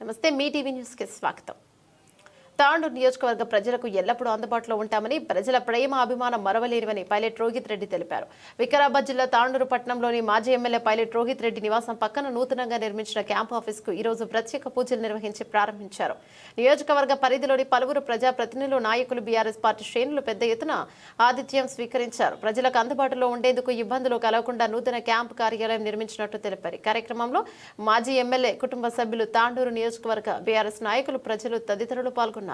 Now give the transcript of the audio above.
నమస్తే మీ TV news కి స్వాగతం. తాండూరు నియోజకవర్గ ప్రజలకు ఎల్లప్పుడూ అందుబాటులో ఉంటామని, ప్రజల ప్రేమ అభిమానం మరవలేనివని పైలట్ రోహిత్ రెడ్డి తెలిపారు. వికారాబాద్ జిల్లా తాండూరు పట్టణంలోని మాజీ ఎమ్మెల్యే పైలట్ రోహిత్ రెడ్డి నివాసం పక్కన నూతనంగా నిర్మించిన క్యాంప్ ఆఫీస్ కు ఈ రోజు ప్రత్యేక పూజలు నిర్వహించి ప్రారంభించారు. నియోజకవర్గ పరిధిలోని పలువురు ప్రజా ప్రతినిధులు, నాయకులు, బీఆర్ఎస్ పార్టీ శ్రేణులు పెద్ద ఎత్తున ఆతిథ్యం స్వీకరించారు. ప్రజలకు అందుబాటులో ఉండేందుకు ఇబ్బందులు కలగకుండా నూతన క్యాంప్ కార్యాలయం నిర్మించినట్టు తెలిపారు. కార్యక్రమంలో మాజీ ఎమ్మెల్యే కుటుంబ సభ్యులు, తాండూరు నియోజకవర్గ బీఆర్ఎస్ నాయకులు, ప్రజలు తదితరులు పాల్గొన్నారు.